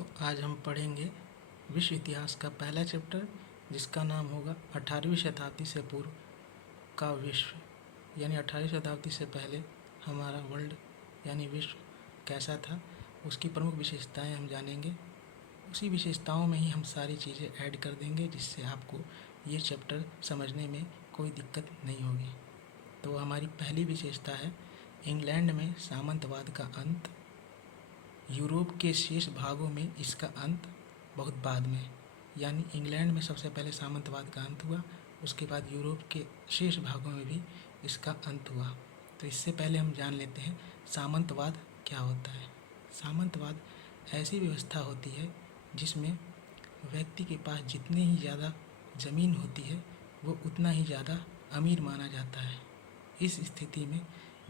तो आज हम पढ़ेंगे विश्व इतिहास का पहला चैप्टर, जिसका नाम होगा 18वीं शताब्दी से पूर्व का विश्व। यानी 18वीं शताब्दी से पहले हमारा वर्ल्ड यानी विश्व कैसा था, उसकी प्रमुख विशेषताएं हम जानेंगे। उसी विशेषताओं में ही हम सारी चीज़ें ऐड कर देंगे, जिससे आपको ये चैप्टर समझने में कोई दिक्कत नहीं होगी। तो हमारी पहली विशेषता है इंग्लैंड में सामंतवाद का अंत। यूरोप के शेष भागों में इसका अंत बहुत बाद में, यानी इंग्लैंड में सबसे पहले सामंतवाद का अंत हुआ, उसके बाद यूरोप के शेष भागों में भी इसका अंत हुआ। तो इससे पहले हम जान लेते हैं सामंतवाद क्या होता है। सामंतवाद ऐसी व्यवस्था होती है जिसमें व्यक्ति के पास जितनी ही ज़्यादा ज़मीन होती है वो उतना ही ज़्यादा अमीर माना जाता है। इस स्थिति में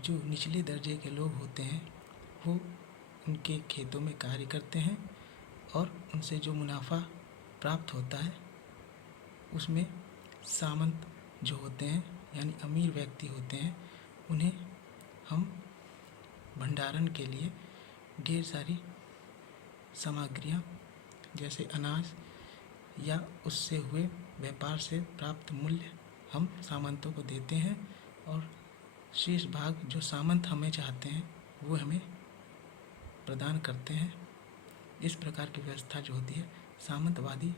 जो निचले दर्जे के लोग होते हैं वो उनके खेतों में कार्य करते हैं और उनसे जो मुनाफा प्राप्त होता है उसमें सामंत जो होते हैं यानी अमीर व्यक्ति होते हैं, उन्हें हम भंडारण के लिए ढेर सारी सामग्रियां जैसे अनाज या उससे हुए व्यापार से प्राप्त मूल्य हम सामंतों को देते हैं, और शेष भाग जो सामंत हमें चाहते हैं वो हमें प्रदान करते हैं। इस प्रकार की व्यवस्था जो होती है सामंतवादी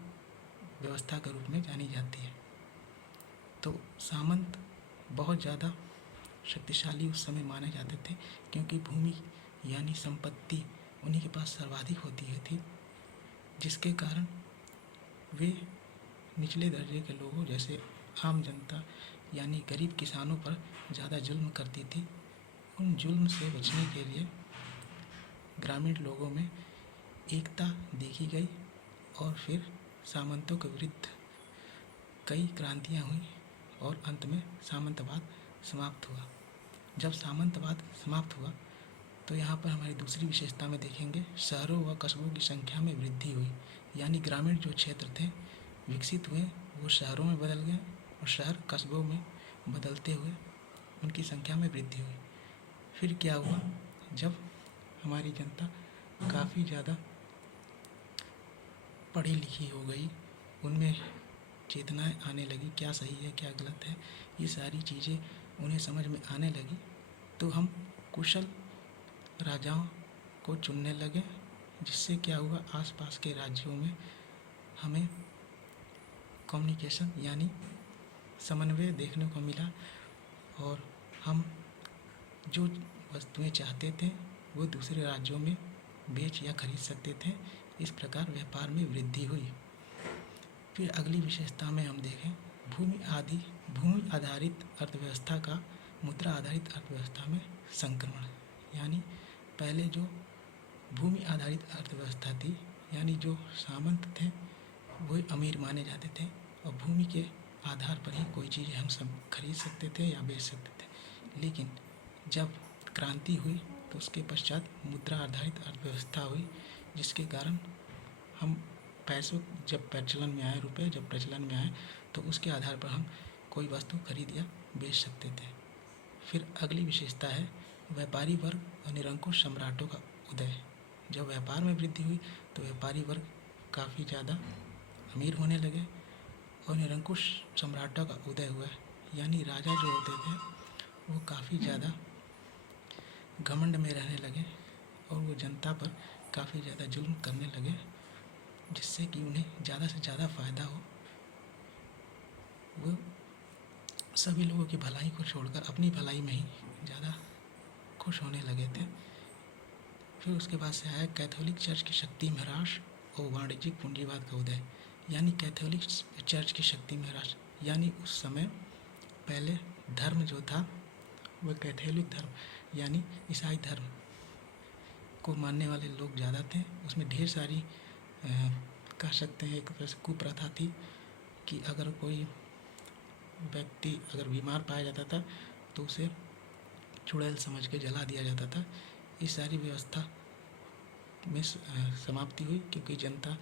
व्यवस्था के रूप में जानी जाती है। तो सामंत बहुत ज़्यादा शक्तिशाली उस समय माने जाते थे, क्योंकि भूमि यानी संपत्ति उन्हीं के पास सर्वाधिक होती है थी, जिसके कारण वे निचले दर्जे के लोगों जैसे आम जनता यानी गरीब किसानों पर ज़्यादा जुल्म करती थी। उन जुल्म से बचने के लिए ग्रामीण लोगों में एकता देखी गई और फिर सामंतों के विरुद्ध कई क्रांतियां हुई और अंत में सामंतवाद समाप्त हुआ। जब सामंतवाद समाप्त हुआ तो यहाँ पर हमारी दूसरी विशेषता में देखेंगे शहरों व कस्बों की संख्या में वृद्धि हुई। यानी ग्रामीण जो क्षेत्र थे विकसित हुए वो शहरों में बदल गए और शहर कस्बों में बदलते हुए उनकी संख्या में वृद्धि हुई। फिर क्या हुआ, जब हमारी जनता काफ़ी ज़्यादा पढ़ी लिखी हो गई, उनमें चेतनाएं आने लगी, क्या सही है क्या गलत है, ये सारी चीज़ें उन्हें समझ में आने लगी, तो हम कुशल राजाओं को चुनने लगे, जिससे क्या हुआ आसपास के राज्यों में हमें कम्युनिकेशन यानी समन्वय देखने को मिला और हम जो वस्तुएं चाहते थे वो दूसरे राज्यों में बेच या खरीद सकते थे। इस प्रकार व्यापार में वृद्धि हुई। फिर अगली विशेषता में हम देखें भूमि आधारित अर्थव्यवस्था का मुद्रा आधारित अर्थव्यवस्था में संक्रमण। यानी पहले जो भूमि आधारित अर्थव्यवस्था थी, यानी जो सामंत थे वो अमीर माने जाते थे और भूमि के आधार पर ही कोई चीज़ हम सब खरीद सकते थे या बेच सकते थे। लेकिन जब क्रांति हुई तो उसके पश्चात मुद्रा आधारित अर्थव्यवस्था हुई, जिसके कारण हम पैसों जब प्रचलन में आए, रुपए जब प्रचलन में आए तो उसके आधार पर हम कोई वस्तु खरीद या बेच सकते थे। फिर अगली विशेषता है व्यापारी वर्ग और निरंकुश सम्राटों का उदय। जब व्यापार में वृद्धि हुई तो व्यापारी वर्ग काफ़ी ज़्यादा अमीर होने लगे और निरंकुश सम्राटों का उदय हुआ। यानी राजा जो होते थे वो काफ़ी ज़्यादा घमंड में रहने लगे और वो जनता पर काफ़ी ज़्यादा जुल्म करने लगे, जिससे कि उन्हें ज़्यादा से ज़्यादा फ़ायदा हो। वो सभी लोगों की भलाई को छोड़कर अपनी भलाई में ही ज़्यादा खुश होने लगे थे। फिर उसके बाद से आया कैथोलिक चर्च की शक्ति में ह्रास और वाणिज्यिक पूंजीवाद का उदय। यानी कैथोलिक चर्च की शक्ति में ह्रास, यानी उस समय पहले धर्म जो था वह कैथोलिक धर्म यानी ईसाई धर्म को मानने वाले लोग ज़्यादा थे। उसमें ढेर सारी कह सकते हैं एक तरह से कुप्रथा थी कि अगर कोई व्यक्ति अगर बीमार पाया जाता था तो उसे चुड़ैल समझ के जला दिया जाता था। इस सारी व्यवस्था में समाप्ति हुई, क्योंकि जनता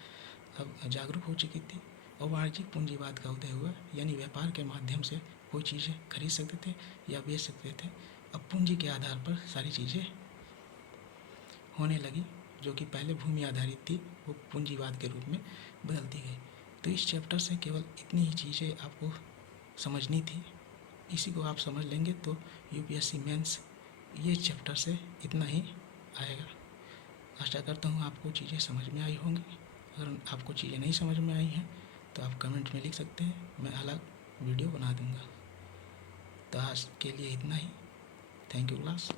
अब जागरूक हो चुकी थी और वाणिज्यिक पूंजीवाद का उदय हुआ। यानी व्यापार के माध्यम से कोई चीज़ें खरीद सकते थे या बेच सकते थे। अब पूंजी के आधार पर सारी चीज़ें होने लगी जो कि पहले भूमि आधारित थी वो पूंजीवाद के रूप में बदल दी गई। तो इस चैप्टर से केवल इतनी ही चीज़ें आपको समझनी थी। इसी को आप समझ लेंगे तो यूपीएससी मेंस ये चैप्टर से इतना ही आएगा। आशा करता हूँ आपको चीज़ें समझ में आई होंगी। अगर आपको चीज़ें नहीं समझ में आई हैं तो आप कमेंट में लिख सकते हैं, मैं अलग वीडियो बना दूँगा। तो आज के लिए इतना ही। Thank you class.